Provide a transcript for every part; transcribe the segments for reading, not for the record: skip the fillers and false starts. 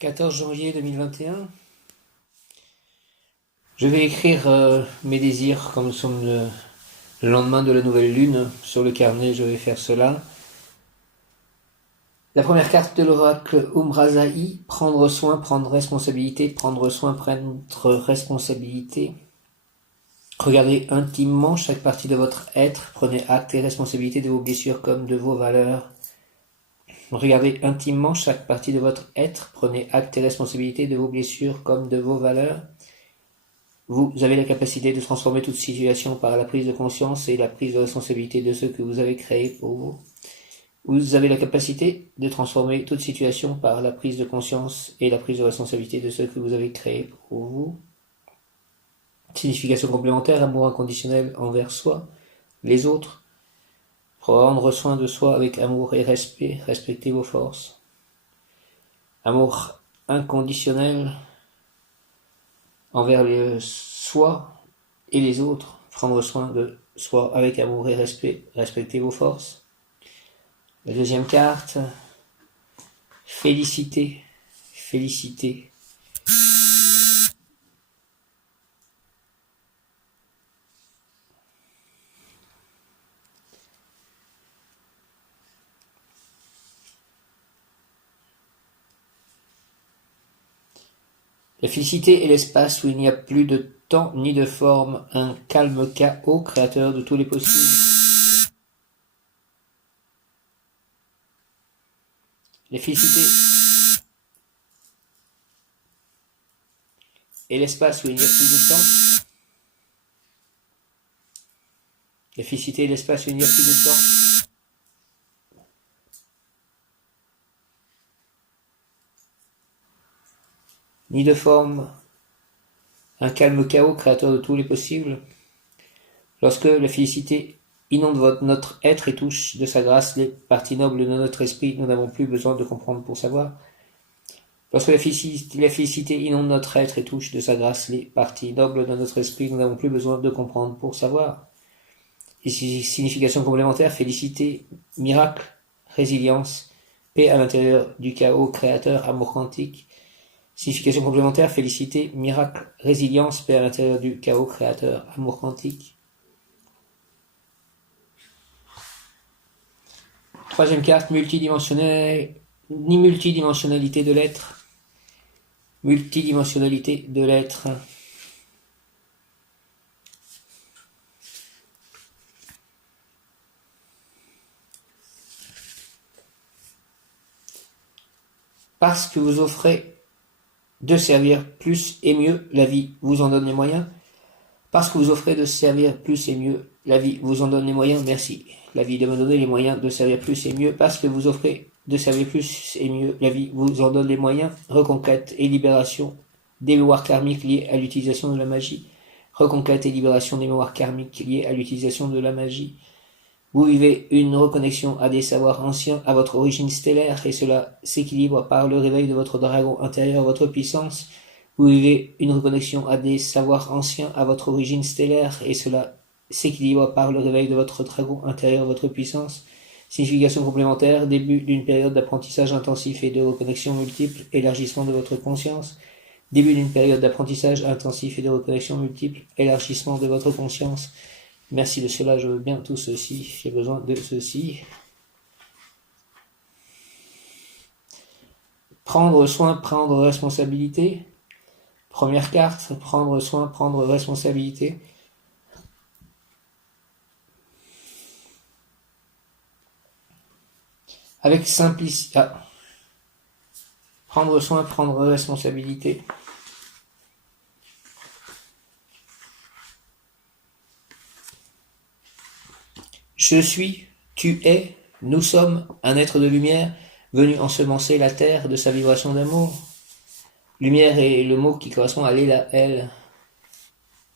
14 janvier 2021. Je vais écrire mes désirs comme nous sommes le lendemain de la nouvelle lune. Sur le carnet, je vais faire cela. La première carte de l'oracle Umrazaï, prendre soin, prendre responsabilité, prendre soin, prendre responsabilité. Regardez intimement chaque partie de votre être, prenez acte et responsabilité de vos blessures comme de vos valeurs. Regardez intimement chaque partie de votre être, prenez acte et responsabilité de vos blessures comme de vos valeurs. Vous avez la capacité de transformer toute situation par la prise de conscience et la prise de responsabilité de ce que vous avez créé pour vous. Vous avez la capacité de transformer toute situation par la prise de conscience et la prise de responsabilité de ce que vous avez créé pour vous. Signification complémentaire, amour inconditionnel envers soi, les autres. Prendre soin de soi avec amour et respect, respectez vos forces. Amour inconditionnel envers soi et les autres. Prendre soin de soi avec amour et respect, respectez vos forces. La deuxième carte, félicité, félicité. La félicité est l'espace où il n'y a plus de temps ni de forme, un calme chaos créateur de tous les possibles. La félicité est l'espace où il n'y a plus de temps. La félicité est l'espace où il n'y a plus de temps. Ni de forme, un calme chaos créateur de tous les possibles. Lorsque la félicité inonde notre être et touche de sa grâce les parties nobles de notre esprit, nous n'avons plus besoin de comprendre pour savoir. Lorsque la félicité inonde notre être et touche de sa grâce les parties nobles de notre esprit, nous n'avons plus besoin de comprendre pour savoir. Ici, signification complémentaire, félicité, miracle, résilience, paix à l'intérieur du chaos créateur, amour quantique. Signification complémentaire, félicité, miracle, résilience, paix à l'intérieur du chaos créateur, amour quantique. Troisième carte, multidimensionnalité de l'être. Multidimensionnalité de l'être. Parce que vous offrez de servir plus et mieux, la vie vous en donne les moyens. Parce que vous offrez de servir plus et mieux, la vie vous en donne les moyens, merci. La vie de me donner les moyens de servir plus et mieux, parce que vous offrez de servir plus et mieux, la vie vous en donne les moyens. Reconquête et libération des mémoires karmiques liées à l'utilisation de la magie. Reconquête et libération des mémoires karmiques liées à l'utilisation de la magie. Vous vivez une reconnexion à des savoirs anciens, à votre origine stellaire, et cela s'équilibre par le réveil de votre dragon intérieur, votre puissance. Vous vivez une reconnexion à des savoirs anciens, à votre origine stellaire, et cela s'équilibre par le réveil de votre dragon intérieur, votre puissance. Signification complémentaire, début d'une période d'apprentissage intensif et de reconnexion multiple, élargissement de votre conscience. Début d'une période d'apprentissage intensif et de reconnexion multiple, élargissement de votre conscience. Merci de cela, je veux bien tout ceci, j'ai besoin de ceci. Prendre soin, prendre responsabilité. Première carte, prendre soin, prendre responsabilité. Avec simplicité. Prendre soin, prendre responsabilité. Je suis, tu es, nous sommes un être de lumière venu ensemencer la terre de sa vibration d'amour. Lumière est le mot qui correspond à elle.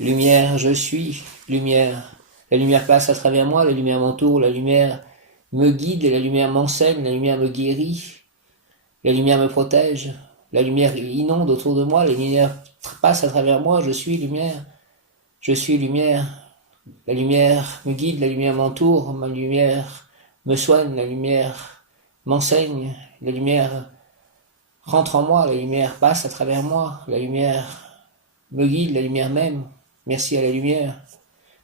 Lumière, je suis, lumière. La lumière passe à travers moi, la lumière m'entoure, la lumière me guide, la lumière m'enseigne, la lumière me guérit, la lumière me protège, la lumière inonde autour de moi, la lumière passe à travers moi, je suis lumière. Je suis lumière. La lumière me guide, la lumière m'entoure, ma lumière me soigne, la lumière m'enseigne, la lumière rentre en moi, la lumière passe à travers moi, la lumière me guide, la lumière m'aime. Merci à la lumière.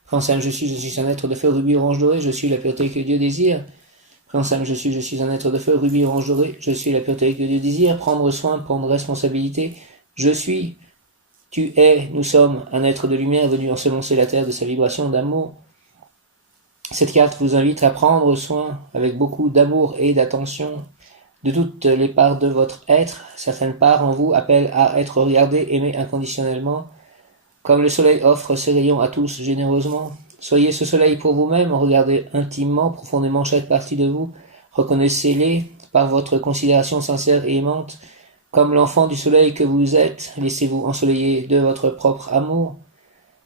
Prénom je suis un être de feu, rubis, orange doré, je suis la pureté que Dieu désire. Prénom je suis un être de feu, rubis, orange doré, je suis la pureté que Dieu désire. Prendre soin, prendre responsabilité, je suis, tu es, nous sommes un être de lumière venu ensemencer la terre de sa vibration d'amour. Cette carte vous invite à prendre soin avec beaucoup d'amour et d'attention de toutes les parts de votre être. Certaines parts en vous appellent à être regardées, aimées inconditionnellement, comme le soleil offre ses rayons à tous généreusement. Soyez ce soleil pour vous-même, regardez intimement, profondément chaque partie de vous, reconnaissez-les par votre considération sincère et aimante. Comme l'enfant du soleil que vous êtes, laissez-vous ensoleiller de votre propre amour.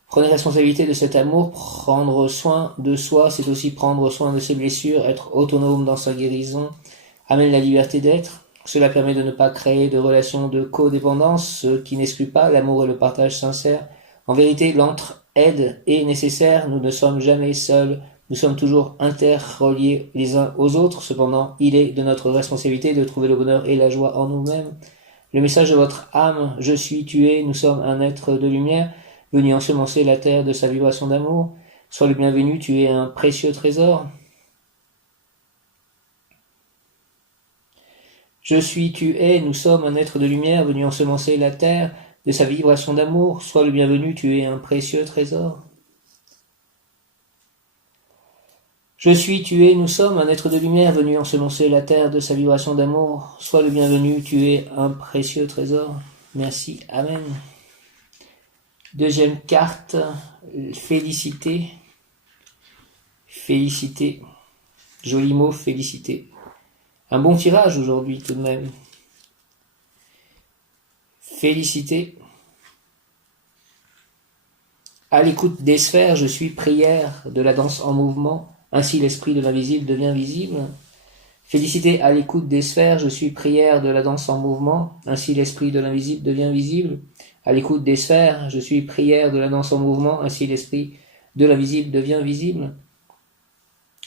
Prenez responsabilité de cet amour. Prendre soin de soi, c'est aussi prendre soin de ses blessures, être autonome dans sa guérison, amène la liberté d'être. Cela permet de ne pas créer de relations de codépendance, ce qui n'exclut pas l'amour et le partage sincère. En vérité, l'entraide est nécessaire, nous ne sommes jamais seuls, nous sommes toujours interreliés les uns aux autres. Cependant, il est de notre responsabilité de trouver le bonheur et la joie en nous-mêmes. Le message de votre âme, je suis tué, nous sommes un être de lumière, venu ensemencer la terre de sa vibration d'amour. Sois le bienvenu, tu es un précieux trésor. Je suis, tu es, nous sommes un être de lumière venu ensemencer la terre de sa vibration d'amour. Sois le bienvenu, tu es un précieux trésor. Je suis, tu es, nous sommes un être de lumière venu ensemencer la terre de sa vibration d'amour. Sois le bienvenu, tu es un précieux trésor. Merci, Amen. Deuxième carte, félicité. Félicité. Joli mot, félicité. Un bon tirage aujourd'hui tout de même. Félicité. À l'écoute des sphères, je suis prière de la danse en mouvement. Ainsi l'esprit de l'invisible devient visible. Félicité à l'écoute des sphères, je suis prière de la danse en mouvement. Ainsi l'esprit de l'invisible devient visible. À l'écoute des sphères, je suis prière de la danse en mouvement. Ainsi l'esprit de l'invisible devient visible.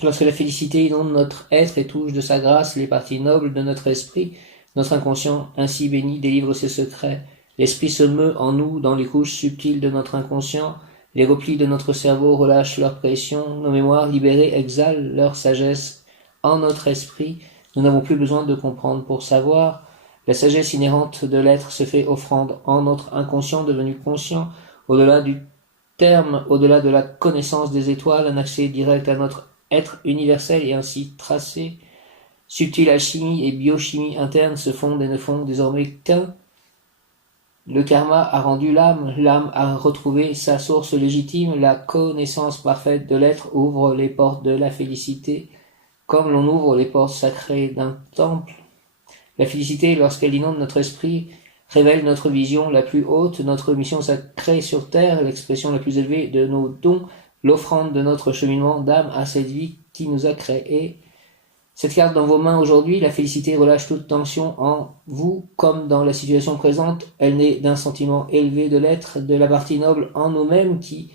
Lorsque la félicité inonde notre être et touche de sa grâce les parties nobles de notre esprit, notre inconscient, ainsi béni, délivre ses secrets. L'esprit se meut en nous dans les couches subtiles de notre inconscient. Les replis de notre cerveau relâchent leur pression. Nos mémoires libérées exhalent leur sagesse en notre esprit. Nous n'avons plus besoin de comprendre pour savoir. La sagesse inhérente de l'être se fait offrande en notre inconscient devenu conscient. Au-delà du terme, au-delà de la connaissance des étoiles, un accès direct à notre être universel et ainsi tracé. Subtile alchimie et biochimie interne se fondent et ne font désormais qu'un. Le karma a rendu l'âme, l'âme a retrouvé sa source légitime, la connaissance parfaite de l'être ouvre les portes de la félicité, comme l'on ouvre les portes sacrées d'un temple. La félicité, lorsqu'elle inonde notre esprit, révèle notre vision la plus haute, notre mission sacrée sur terre, l'expression la plus élevée de nos dons, l'offrande de notre cheminement d'âme à cette vie qui nous a créés. Cette carte dans vos mains aujourd'hui, la félicité relâche toute tension en vous, comme dans la situation présente, elle naît d'un sentiment élevé de l'être, de la partie noble en nous-mêmes qui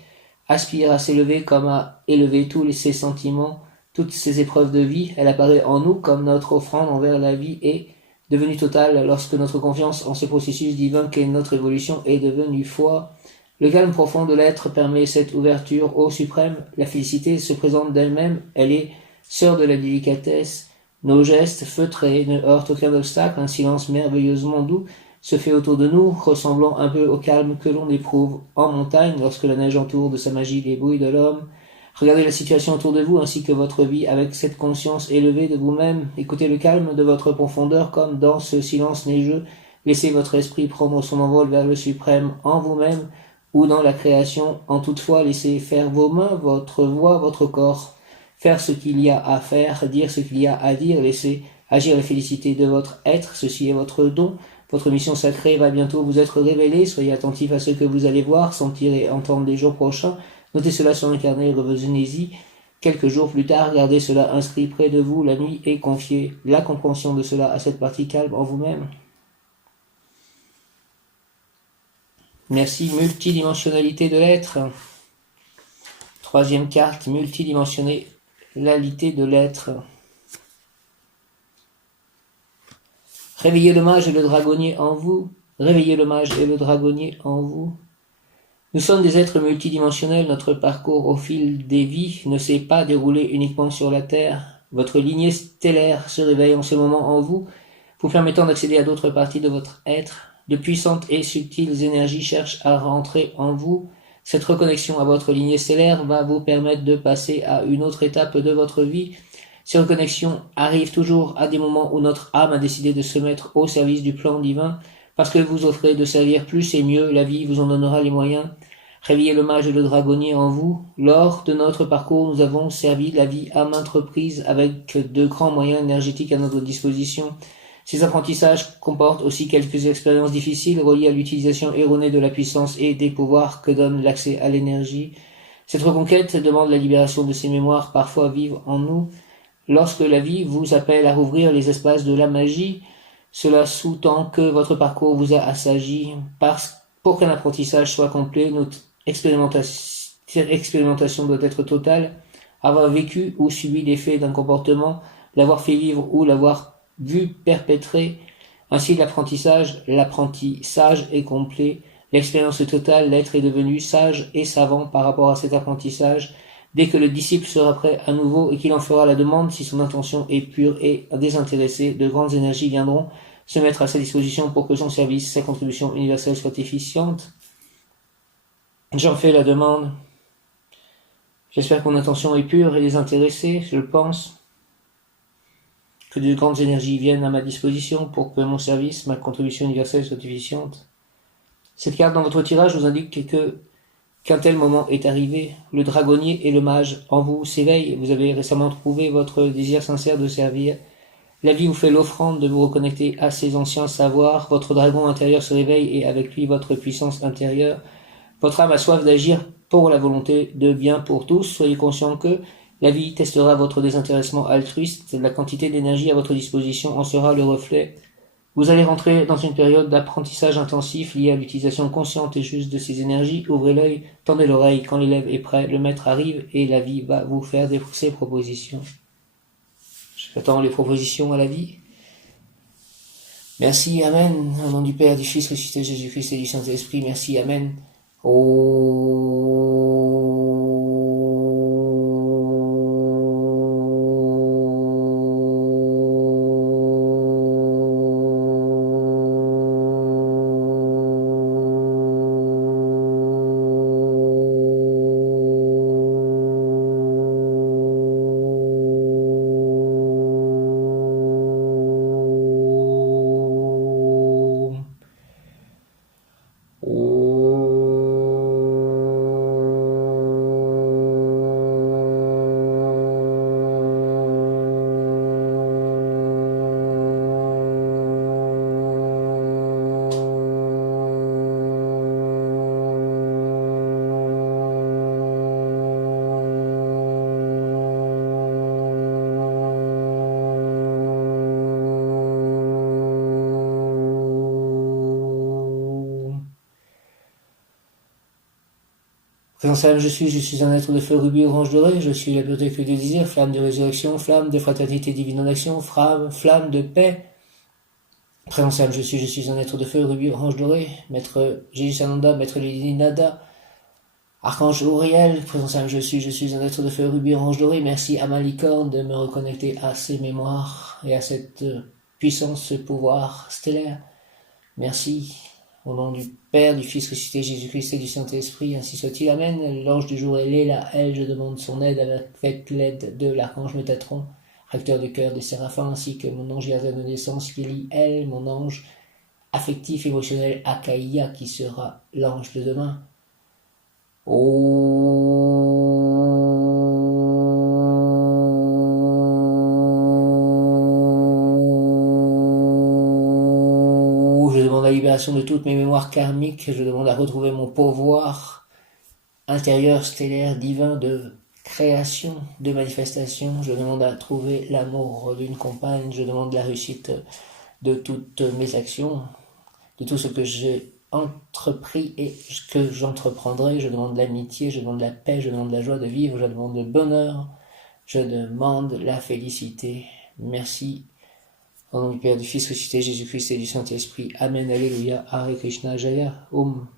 aspire à s'élever comme à élever tous ces sentiments, toutes ces épreuves de vie. Elle apparaît en nous comme notre offrande envers la vie et devenue totale lorsque notre confiance en ce processus divin qu'est notre évolution est devenue foi. Le calme profond de l'être permet cette ouverture au suprême. La félicité se présente d'elle-même, elle est sœur de la délicatesse. Nos gestes feutrés ne heurtent aucun obstacle, un silence merveilleusement doux se fait autour de nous, ressemblant un peu au calme que l'on éprouve en montagne lorsque la neige entoure de sa magie les bruits de l'homme. Regardez la situation autour de vous ainsi que votre vie avec cette conscience élevée de vous-même. Écoutez le calme de votre profondeur comme dans ce silence neigeux. Laissez votre esprit prendre son envol vers le suprême en vous-même ou dans la création. En toutefois, laissez faire vos mains, votre voix, votre corps. Faire ce qu'il y a à faire, dire ce qu'il y a à dire, laissez agir la félicité de votre être, ceci est votre don. Votre mission sacrée va bientôt vous être révélée, soyez attentifs à ce que vous allez voir, sentir et entendre les jours prochains. Notez cela sur un carnet, revenez-y. Quelques jours plus tard, gardez cela inscrit près de vous la nuit et confiez la compréhension de cela à cette partie calme en vous-même. Merci, multidimensionnalité de l'être. Troisième carte, multidimensionnalité de l'être. Réveillez le mage et le dragonnier en vous. Réveillez le mage et le dragonnier en vous. Nous sommes des êtres multidimensionnels, notre parcours au fil des vies ne s'est pas déroulé uniquement sur la Terre. Votre lignée stellaire se réveille en ce moment en vous, vous permettant d'accéder à d'autres parties de votre être. De puissantes et subtiles énergies cherchent à rentrer en vous. Cette reconnexion à votre lignée stellaire va vous permettre de passer à une autre étape de votre vie. Ces reconnexions arrivent toujours à des moments où notre âme a décidé de se mettre au service du plan divin. Parce que vous offrez de servir plus et mieux, la vie vous en donnera les moyens. Réveillez le mage et le dragonnier en vous. Lors de notre parcours, nous avons servi la vie à maintes reprises avec de grands moyens énergétiques à notre disposition. Ces apprentissages comportent aussi quelques expériences difficiles reliées à l'utilisation erronée de la puissance et des pouvoirs que donne l'accès à l'énergie. Cette reconquête demande la libération de ces mémoires parfois vives en nous. Lorsque la vie vous appelle à rouvrir les espaces de la magie, cela sous-tend que votre parcours vous a assagi. Pour qu'un apprentissage soit complet, notre expérimentation doit être totale. Avoir vécu ou subi l'effet d'un comportement, l'avoir fait vivre ou l'avoir vu perpétrer. Ainsi l'apprentissage est complet. L'expérience totale, l'être est devenu sage et savant par rapport à cet apprentissage. Dès que le disciple sera prêt à nouveau et qu'il en fera la demande, si son intention est pure et désintéressée, de grandes énergies viendront se mettre à sa disposition pour que son service, sa contribution universelle soit efficiente. J'en fais la demande. J'espère que mon intention est pure et désintéressée, je le pense. Que de grandes énergies viennent à ma disposition pour que mon service, ma contribution universelle soit efficiente. Cette carte dans votre tirage vous indique qu'un tel moment est arrivé. Le dragonnier et le mage en vous s'éveillent. Vous avez récemment trouvé votre désir sincère de servir. La vie vous fait l'offrande de vous reconnecter à ces anciens savoirs. Votre dragon intérieur se réveille et avec lui votre puissance intérieure. Votre âme a soif d'agir pour la volonté de bien pour tous. Soyez conscient que la vie testera votre désintéressement altruiste. La quantité d'énergie à votre disposition en sera le reflet. Vous allez rentrer dans une période d'apprentissage intensif liée à l'utilisation consciente et juste de ces énergies. Ouvrez l'œil, tendez l'oreille. Quand l'élève est prêt, le maître arrive et la vie va vous faire ses propositions. J'attends les propositions à la vie. Merci, Amen. Au nom du Père, du Fils, ressuscité Jésus-Christ et du Saint-Esprit. Merci, Amen. Présence je suis un être de feu rubis orange doré, je suis la pureté que des désirs, flamme de résurrection, flamme de fraternité divine en action, flamme de paix. Présence je suis un être de feu rubis orange doré, maître Jésus Sananda, maître Lady Nada, Archange Auriel, présence je suis un être de feu rubis orange doré, merci à ma licorne de me reconnecter à ces mémoires et à cette puissance, ce pouvoir stellaire. Merci. Au nom du Père, du Fils ressuscité Jésus-Christ et du Saint-Esprit, ainsi soit-il. Amen. L'ange du jour est Léla, elle, je demande son aide avec l'aide de l'archange Métatron, recteur de cœur des séraphins, ainsi que mon ange gardien de naissance, Kéli, elle, mon ange affectif, émotionnel, Akaïa, qui sera l'ange de demain. Je demande la libération de toutes mes mémoires karmiques, je demande à retrouver mon pouvoir intérieur, stellaire, divin de création, de manifestation, je demande à trouver l'amour d'une compagne, je demande la réussite de toutes mes actions, de tout ce que j'ai entrepris et que j'entreprendrai, je demande l'amitié, je demande la paix, je demande la joie de vivre, je demande le bonheur, je demande la félicité. Merci. Au nom du Père, du Fils ressuscité, Jésus-Christ et du Saint-Esprit. Amen. Alléluia. Hare Krishna Jaya. Om.